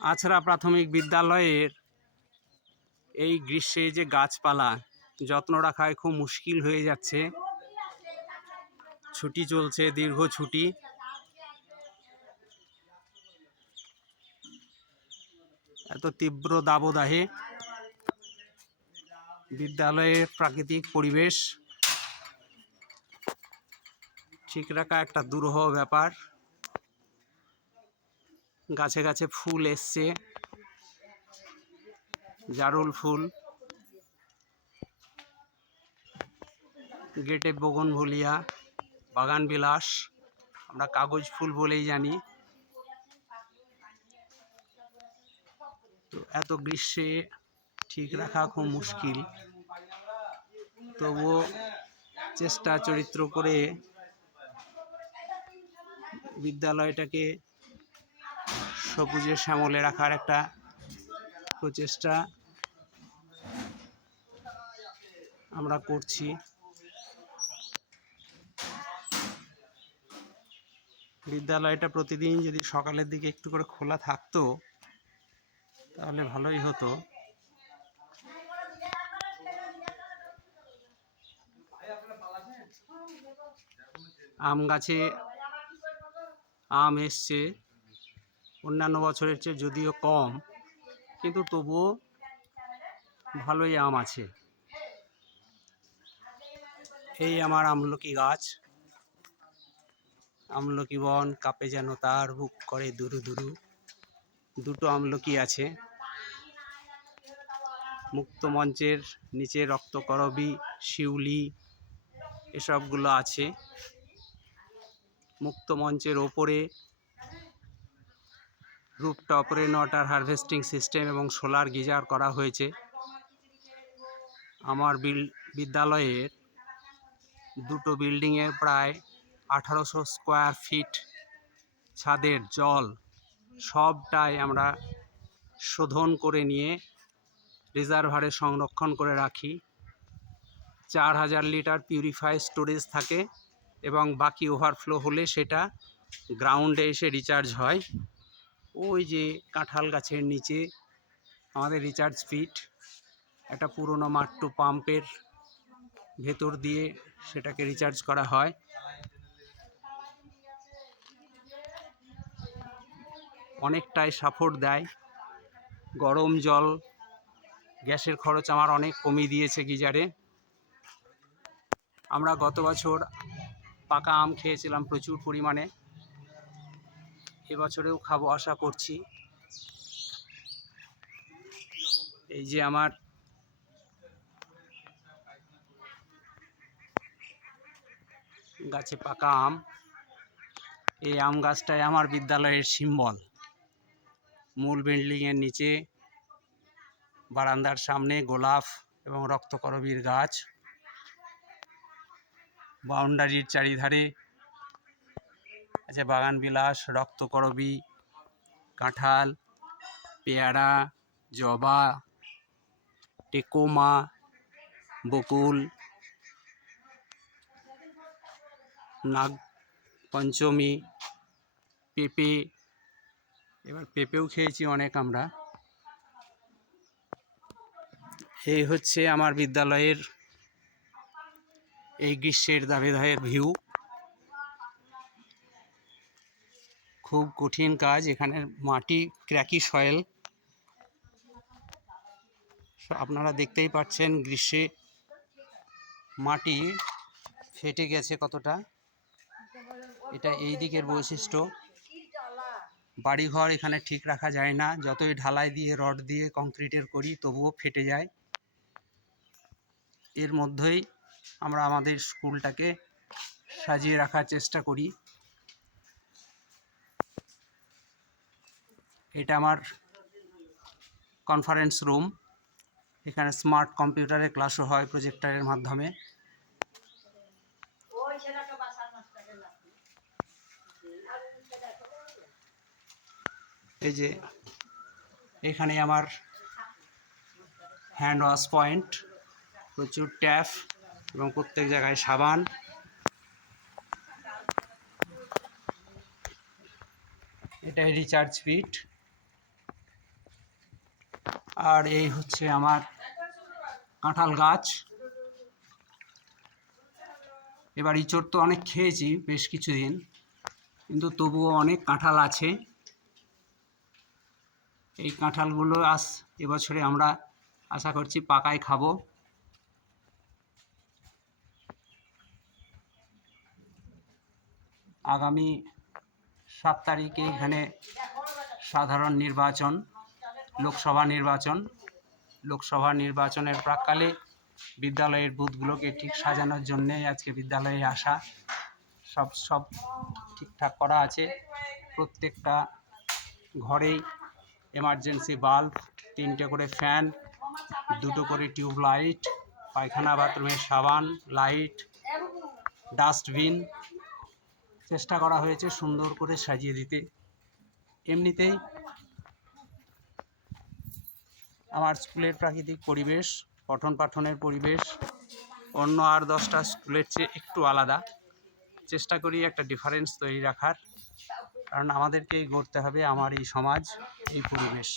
আছড়া প্রাথমিক বিদ্যালয়ের এই গ্রীষ্মে যে গাছপালা যত্ন রাখায় খুব মুশকিল হয়ে যাচ্ছে। ছুটি চলছে, দীর্ঘ ছুটি। এত তীব্র দাবদাহে বিদ্যালয়ের প্রাকৃতিক পরিবেশ ঠিক রাখা একটা দুরূহ ব্যাপার। গাছে গাছে ফুল এসছে, জারুল ফুল, গেটে বগনভলিয়া, বাগান বিলাস, আমরা কাগজ ফুল বলেই জানি। তো এত গ্রীষ্মে ঠিক রাখা খুব মুশকিল, তবুও চেষ্টা চরিত্র করে বিদ্যালয়টাকে সবুজে শ্যামলে রাখার একটা প্রচেষ্টা আমরা করছি। বিদ্যালয়টা প্রতিদিন যদি সকালের দিকে একটু করে খোলা থাকতো তাহলে ভালোই হতো। আম গাছে আম এসছে, অন্যান্য বছরের চেয়ে যদিও কম, কিন্তু তবুও ভালোই আম আছে। এই আমার আমলকি গাছ, আমলকি বন কাঁপে যেন তার বুক করে দুরু দুরু। দুটো আমলকি আছে। মুক্ত মঞ্চের নিচে রক্তকরবী, শিউলি এসবগুলো আছে। মুক্ত মঞ্চের ওপরে rooftop rain water harvesting system এবং সোলার গিজার করা হয়েছে। আমার বিদ্যালয়ের দুটো বিল্ডিংয়ের প্রায় 1800 স্কোয়ার ফিট ছাদের জল সবটাই আমরা শোধন করে নিয়ে রিজার্ভারে সংরক্ষণ করে রাখি। 4000 লিটার পিউরিফাই স্টোরেজ থাকে এবং বাকি ওভারফ্লো হলে সেটা গ্রাউন্ডে এসে রিচার্জ হয়। ওই যে কাঁঠাল গাছের নিচে আমাদের রিচার্জ পিট, একটা পুরনো মাট্টু পাম্পের ভেতর দিয়ে সেটাকে রিচার্জ করা হয়। অনেকটাই সাপোর্ট দেয়। গরম জল, গ্যাসের খরচ আমার অনেক কমিয়ে দিয়েছে গিজারে। আমরা গত বছর পাকা আম খেয়েছিলাম প্রচুর পরিমাণে, এবছরেও খাবো আশা করছি। এই যে আমার গাছে পাকা আম, এই আম গাছটাই আমার বিদ্যালয়ের সিম্বল। মূল বিল্ডিংয়ের নিচে বারান্দার সামনে গোলাপ এবং রক্তকরবীর গাছ, বাউন্ডারির চারিধারে আছে বাগান বিলাস, রক্তকরবী, কাঁঠাল, পেয়ারা, জবা, টেকোমা, বকুল, নাগ পঞ্চমী, পেঁপে। এবার পেঁপেও খেয়েছি অনেক আমরা। এই হচ্ছে আমার বিদ্যালয়ের এই গ্রীষ্মের দাবেদাহের ভিউ। খুব কঠিন কাজ, এখানে মাটি ক্র্যাকি সয়েল, আপনারা দেখতেই পাচ্ছেন গ্রীষ্মে মাটি ফেটে গেছে কতটা। এটা এই দিকের বৈশিষ্ট্য। বাড়িঘর এখানে ঠিক রাখা যায় না, যতই ঢালাই দিয়ে রড দিয়ে কংক্রিটের করি তবুও ফেটে যায়। এর মধ্যেই আমরা আমাদের স্কুলটাকে সাজিয়ে রাখার চেষ্টা করি। এটা আমার কনফারেন্স রুম, এখানে স্মার্ট কম্পিউটারে ক্লাসও হয় প্রজেক্টরের মাধ্যমে। এই যে এখানে আমার হ্যান্ড ওয়াশ পয়েন্ট, প্রচুর ট্যাপ এবং প্রত্যেক জায়গায় সাবান। এটাই রিচার্জ পিট। আর এই হচ্ছে আমার কাঁঠাল গাছ। এবার ইঁচড় তো অনেক খেয়েছি বেশ কিছুদিন, কিন্তু তবুও অনেক কাঁঠাল আছে। এই কাঁঠালগুলো এবছরে আমরা আশা করছি পাকায় খাবো। আগামী 7 তারিখে এখানে সাধারণ নির্বাচন, লোকসভা নির্বাচনের প্রাক্কালে বিদ্যালয়ের বুথগুলোকে ঠিক সাজানোর জন্যেই আজকে বিদ্যালয়ে আসা। সব ঠিকঠাক করা আছে। প্রত্যেকটা ঘরেই এমার্জেন্সি বাল্ব, 3টে করে ফ্যান, 2টো করে টিউবলাইট, পায়খানা বাথরুমের সাবান, লাইট, ডাস্টবিন চেষ্টা করা হয়েছে সুন্দর করে সাজিয়ে দিতে। এমনিতেই আমার স্কুলের প্রাকৃতিক পরিবেশ, পঠন পাঠনের পরিবেশ অন্য আর 10টা স্কুলের চেয়ে একটু আলাদা। চেষ্টা করি একটা ডিফারেন্স তৈরি রাখার, কারণ আমাদেরকেই গড়তে হবে আমার এই সমাজ, এই পরিবেশ।